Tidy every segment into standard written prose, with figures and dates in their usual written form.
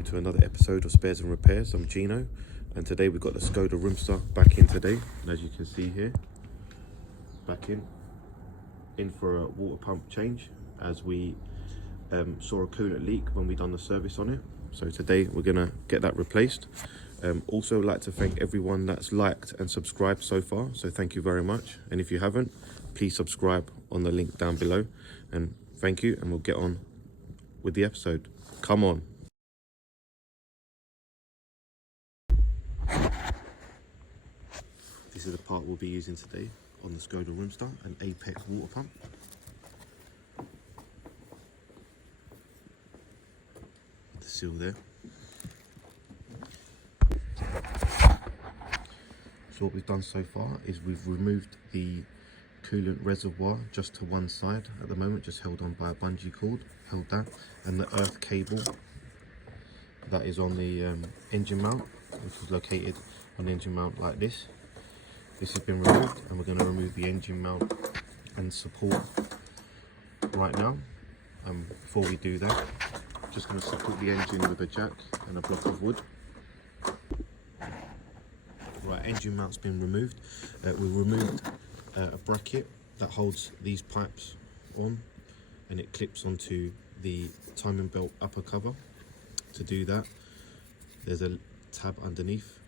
welcome to another episode of Spares and Repairs. I'm Gino, and today we've got the Skoda Roomster back in today. And as you can see here, back in for a water pump change, as we saw a coolant leak when we done the service on it. So today we're gonna get that replaced. Also like to thank everyone that's liked and subscribed so far, so thank you very much. And if you haven't, please subscribe on the link down below, and thank you, and we'll get on with the episode. Come on. This is the part we'll be using today on the Skoda Roomster, an Apex water pump. The seal there. So what we've done so far is we've removed the coolant reservoir just to one side at the moment, just held on by a bungee cord, held that, and the earth cable that is on the engine mount, which is located on the engine mount like this. This has been removed, and we're going to remove the engine mount and support right now. Before we do that, just going to support the engine with a jack and a block of wood. Right, engine mount's been removed. We removed a bracket that holds these pipes on, and it clips onto the timing belt upper cover. To do that, there's a tab underneath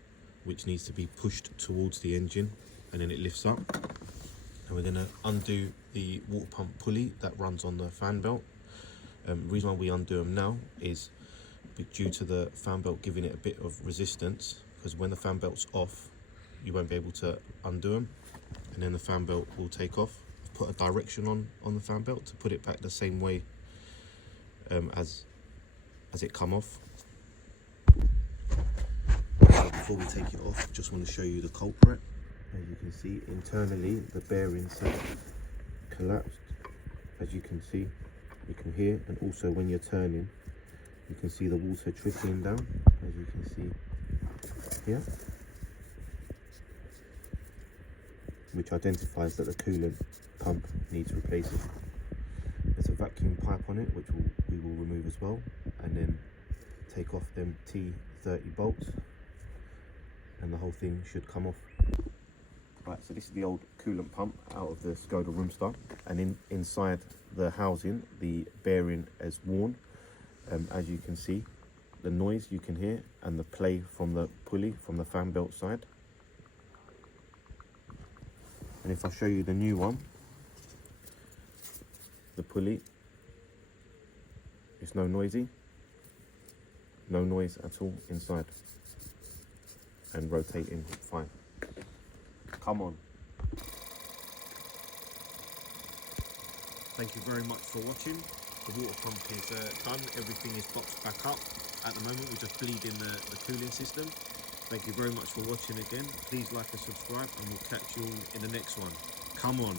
which needs to be pushed towards the engine, and then it lifts up. And we're going to undo the water pump pulley that runs on the fan belt. The reason why we undo them now is due to the fan belt giving it a bit of resistance, because when the fan belt's off you won't be able to undo them, and then the fan belt will take off. I've put a direction on the fan belt to put it back the same way as it come off. Before we take it off, just want to show you the culprit. As you can see, internally the bearing set collapsed. As you can see, you can hear, and also when you're turning you can see the water trickling down, as you can see here, which identifies that the coolant pump needs replacing. There's a vacuum pipe on it which we will remove as well, and then take off them T30 bolts, and the whole thing should come off. Right, so this is the old coolant pump out of the Skoda Roomster, and inside the housing the bearing is worn. As you can see, the noise you can hear and the play from the pulley from the fan belt side. And if I show you the new one, the pulley, it's no noise at all inside, and rotating fine. Come on. Thank you very much for watching. The water pump is done, everything is boxed back up. At the moment we're just bleeding the cooling system. Thank you very much for watching again. Please like and subscribe, and we'll catch you all in the next one. Come on.